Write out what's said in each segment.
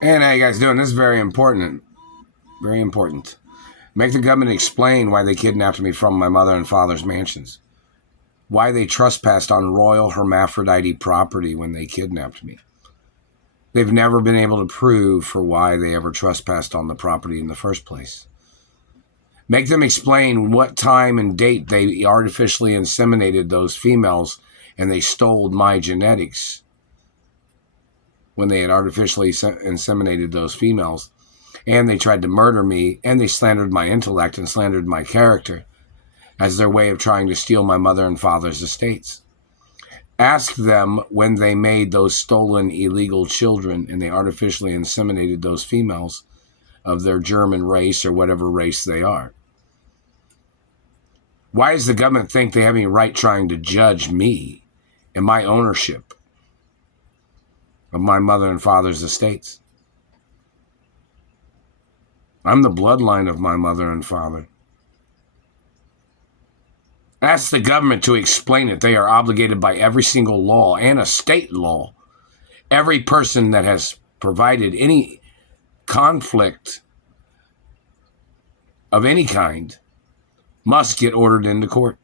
And how you guys doing? This is very important. Very important. Make the government explain why they kidnapped me from my mother and father's mansions. Why they trespassed on royal hermaphrodite property when they kidnapped me. They've never been able to prove for why they ever trespassed on the property in the first place. Make them explain what time and date they artificially inseminated those females and they stole my genetics when they had artificially inseminated those females. And they tried to murder me, and they slandered my intellect and slandered my character as their way of trying to steal my mother and father's estates. Ask them when they made those stolen illegal children and they artificially inseminated those females of their German race or whatever race they are. Why does the government think they have any right trying to judge me and my ownership of my mother and father's estates? I'm the bloodline of my mother and father. Ask the government to explain it. They are obligated by every single law and a state law. Every person that has provided any conflict of any kind must get ordered into court.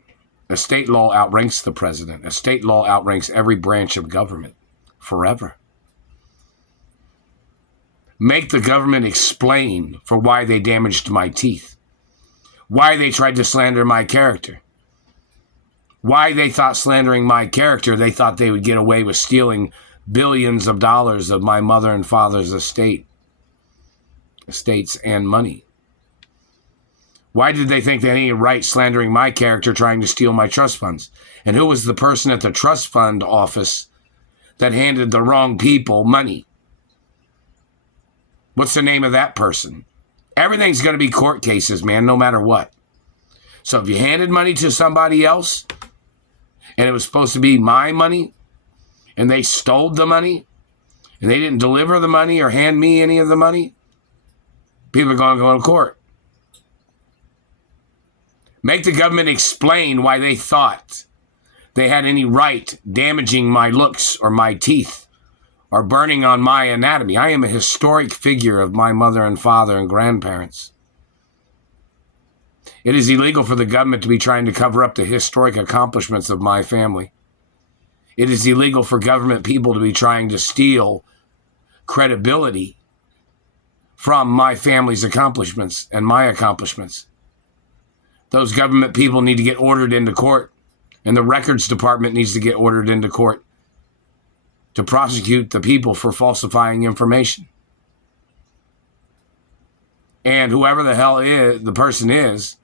A state law outranks the president. A state law outranks every branch of government forever. Make the government explain for why they damaged my teeth, why they tried to slander my character, why they thought slandering my character, they thought they would get away with stealing billions of dollars of my mother and father's estates and money. Why did they think they had any right slandering my character, trying to steal my trust funds? And who was the person at the trust fund office that handed the wrong people money? What's the name of that person? Everything's going to be court cases, man, no matter what. So if you handed money to somebody else and it was supposed to be my money and they stole the money and they didn't deliver the money or hand me any of the money, people are going to go to court. Make the government explain why they thought they had any right damaging my looks or my teeth or burning on my anatomy. I am a historic figure of my mother and father and grandparents. It is illegal for the government to be trying to cover up the historic accomplishments of my family. It is illegal for government people to be trying to steal credibility from my family's accomplishments and my accomplishments. Those government people need to get ordered into court, and the records department needs to get ordered into court to prosecute the people for falsifying information. And whoever the hell the person is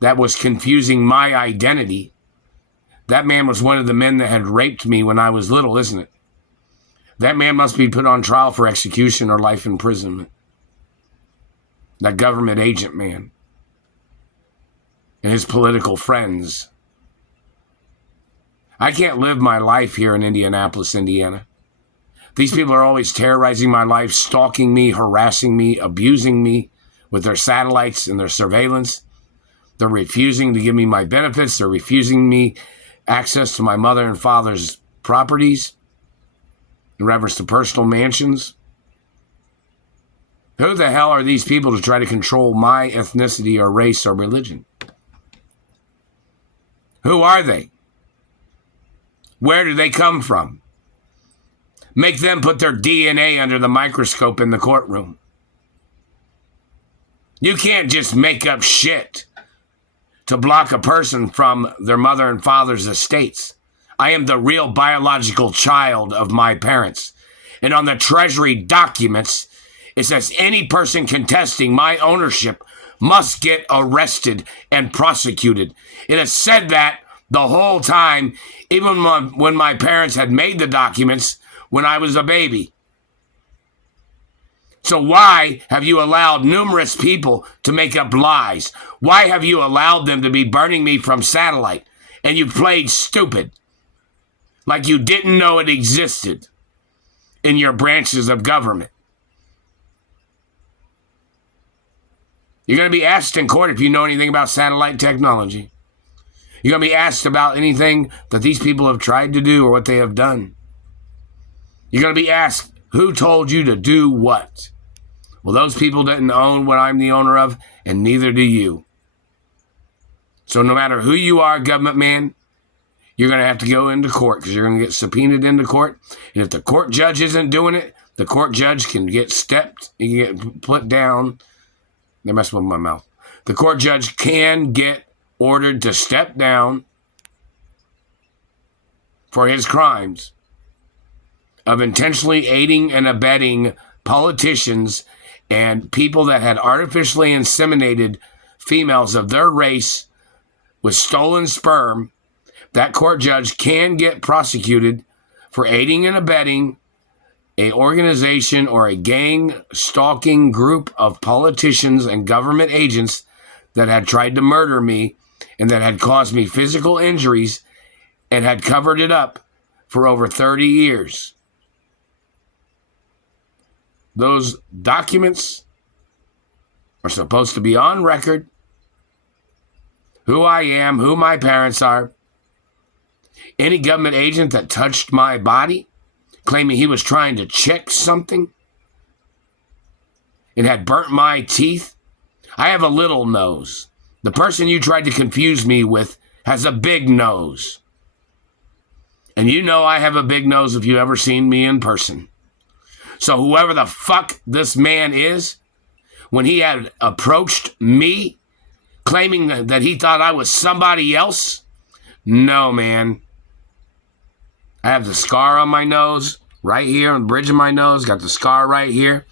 that was confusing my identity, that man was one of the men that had raped me when I was little, isn't it? That man must be put on trial for execution or life imprisonment. That government agent man and his political friends. I can't live my life here in Indianapolis, Indiana. These people are always terrorizing my life, stalking me, harassing me, abusing me with their satellites and their surveillance. They're refusing to give me my benefits. They're refusing me access to my mother and father's properties in reference to personal mansions. Who the hell are these people to try to control my ethnicity or race or religion? Who are they? Where do they come from? Make them put their DNA under the microscope in the courtroom. You can't just make up shit to block a person from their mother and father's estates. I am the real biological child of my parents. And on the Treasury documents, it says any person contesting my ownership must get arrested and prosecuted. It has said that the whole time, even when my parents had made the documents when I was a baby. So why have you allowed numerous people to make up lies? Why have you allowed them to be burning me from satellite? And you played stupid, like you didn't know it existed in your branches of government. You're going to be asked in court if you know anything about satellite technology. You're going to be asked about anything that these people have tried to do or what they have done. You're going to be asked Who told you to do what? Well, those people didn't own what I'm the owner of, and neither do you. So no matter who you are, government man, you're going to have to go into court because you're going to get subpoenaed into court. And if the court judge isn't doing it, the court judge can get stepped, you can get put down. They messed with my mouth. The court judge can get ordered to step down for his crimes of intentionally aiding and abetting politicians and people that had artificially inseminated females of their race with stolen sperm. That court judge can get prosecuted for aiding and abetting an organization or a gang stalking group of politicians and government agents that had tried to murder me and that had caused me physical injuries and had covered it up for over 30 years. Those documents are supposed to be on record. Who I am, who my parents are. Any government agent that touched my body, claiming he was trying to check something and had burnt my teeth. I have a little nose. The person you tried to confuse me with has a big nose. And you know I have a big nose if you ever seen me in person. So whoever the fuck this man is, when he had approached me, claiming that he thought I was somebody else, no, man. I have the scar on my nose, right here on the bridge of my nose, got the scar right here.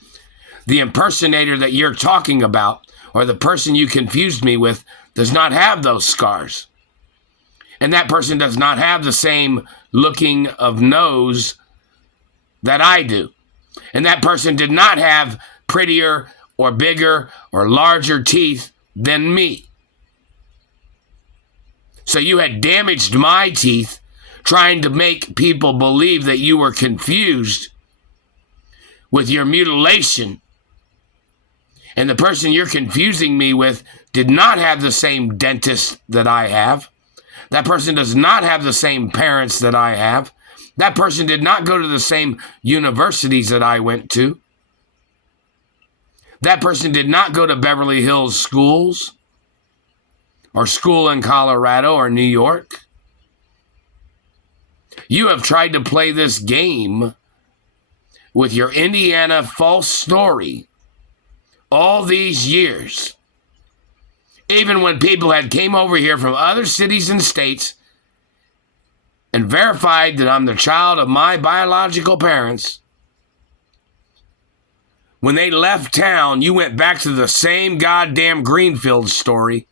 The impersonator that you're talking about, or the person you confused me with, does not have those scars. And that person does not have the same looking of nose that I do. And that person did not have prettier or bigger or larger teeth than me. So you had damaged my teeth trying to make people believe that you were confused with your mutilation. And the person you're confusing me with did not have the same dentist that I have. That person does not have the same parents that I have. That person did not go to the same universities that I went to. That person did not go to Beverly Hills schools or school in Colorado or New York. You have tried to play this game with your Indiana false story all these years. Even when people had came over here from other cities and states and verified that I'm the child of my biological parents, when they left town, you went back to the same goddamn Greenfield story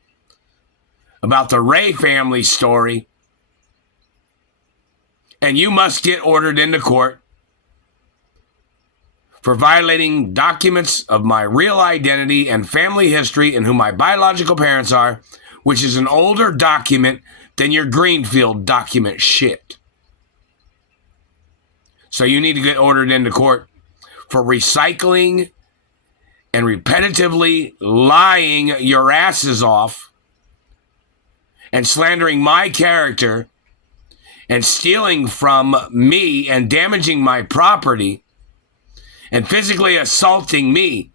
about the Ray family story. And you must get ordered into court for violating documents of my real identity and family history and who my biological parents are, which is an older document than your Greenfield document shit. So you need to get ordered into court for recycling and repetitively lying your asses off and slandering my character and stealing from me and damaging my property and physically assaulting me.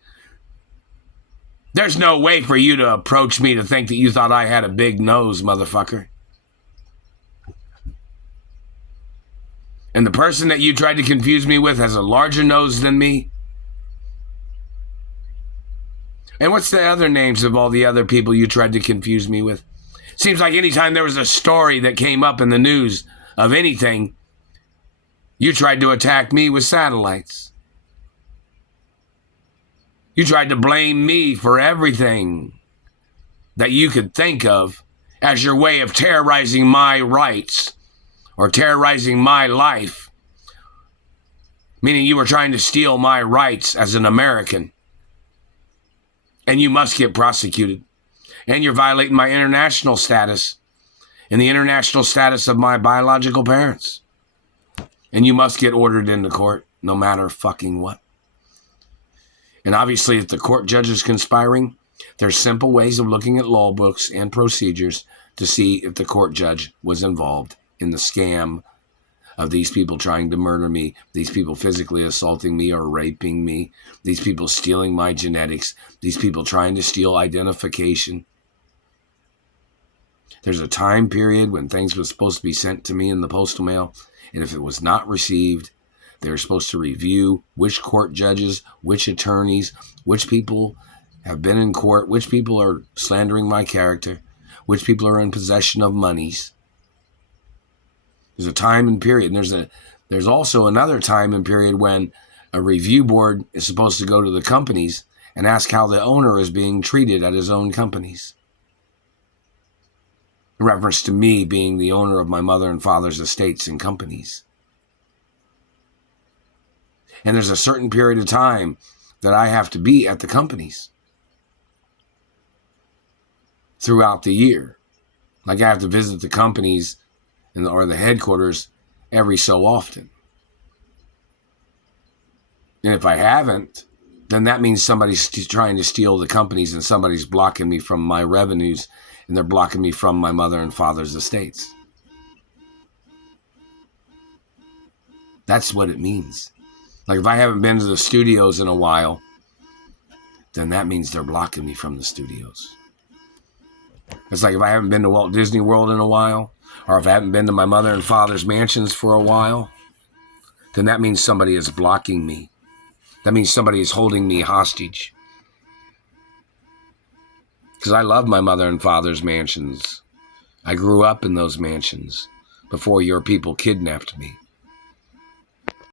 There's no way for you to approach me to think that you thought I had a big nose, motherfucker. And the person that you tried to confuse me with has a larger nose than me. And what's the other names of all the other people you tried to confuse me with? Seems like anytime there was a story that came up in the news of anything, you tried to attack me with satellites. You tried to blame me for everything that you could think of as your way of terrorizing my rights or terrorizing my life, meaning you were trying to steal my rights as an American. And you must get prosecuted. And you're violating my international status and the international status of my biological parents. And you must get ordered into court, no matter fucking what. And obviously, if the court judge is conspiring, there's simple ways of looking at law books and procedures to see if the court judge was involved in the scam of these people trying to murder me, these people physically assaulting me or raping me, these people stealing my genetics, these people trying to steal identification. There's a time period when things were supposed to be sent to me in the postal mail, and if it was not received, they were supposed to review which court judges, which attorneys, which people have been in court, which people are slandering my character, which people are in possession of monies. There's a time and period, and there's also another time and period when a review board is supposed to go to the companies and ask how the owner is being treated at his own companies. In reference to me being the owner of my mother and father's estates and companies. And there's a certain period of time that I have to be at the companies throughout the year. Like I have to visit the companies or the headquarters every so often. And if I haven't, then that means somebody's trying to steal the companies and somebody's blocking me from my revenues and they're blocking me from my mother and father's estates. That's what it means. Like if I haven't been to the studios in a while, then that means they're blocking me from the studios. It's like if I haven't been to Walt Disney World in a while, or if I haven't been to my mother and father's mansions for a while, then that means somebody is blocking me. That means somebody is holding me hostage. Because I love my mother and father's mansions. I grew up in those mansions before your people kidnapped me.